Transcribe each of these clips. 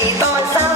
ีตอนสา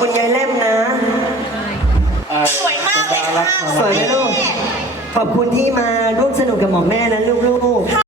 คุณยายเล่มนะ สวยมากเลยค่ะ สวยไหมลูก ขอบคุณที่มาร่วมสนุกกับหมอมแม่นะลูกๆ